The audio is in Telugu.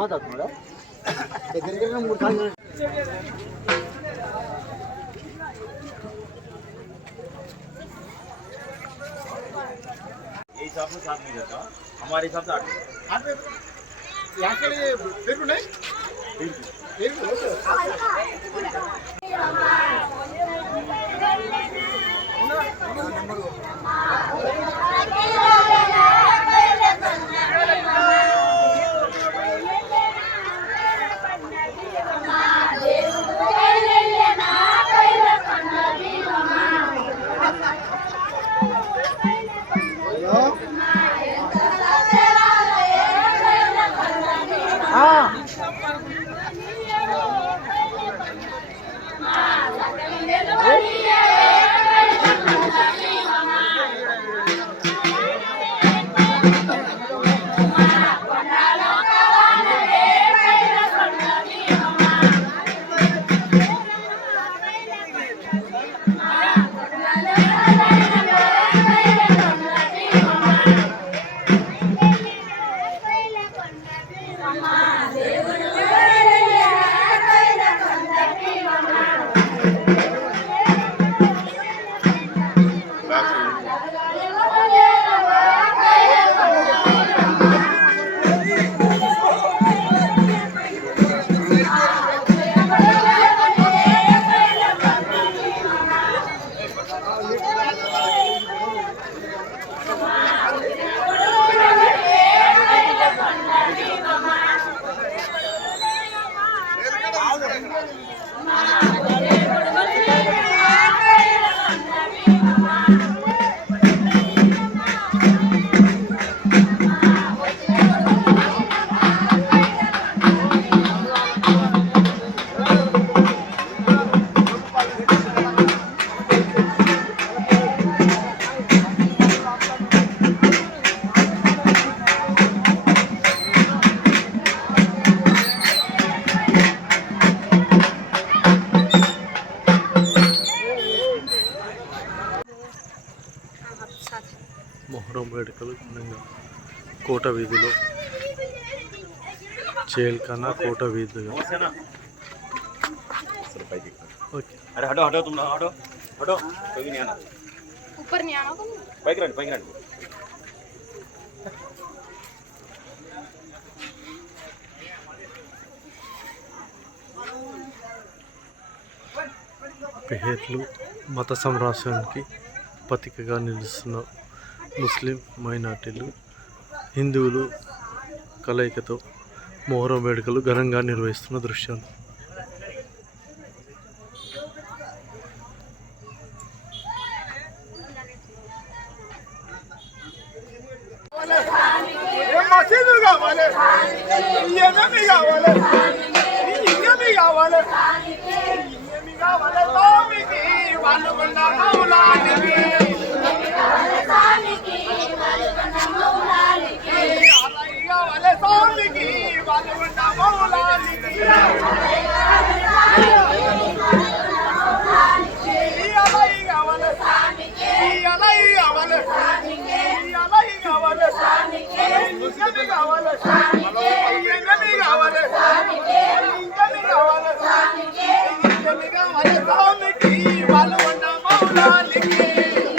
మాట్లాడుతున్నాడా దగ్గరికి మూడు సార్లు ఏ షాప్ షాప్ మీద हमारे हिसाब से आठ लिए फिर नहीं फिर 啊。Maravilha. మొహరం వేడుకలు ఘనంగా కోట వీధిలో చేల్కన్నా కోట వీధిగా नमस्ते ना ఓకే अरे हटो हटो तुम लोग हटो हटो कोई भी नहीं आना ऊपर नहीं आना तुम बाइक रन बाइक रन పేర్లు మత సంరక్షణకి పతికగా నిలుస్తున్న ముస్లిం మైనార్టీలు హిందువులు కలయికతో మొహరం వేడుకలు ఘనంగా నిర్వహిస్తున్న దృశ్యాలు కావాలి కావాలి వాళ్ళ వండ మౌలాలికి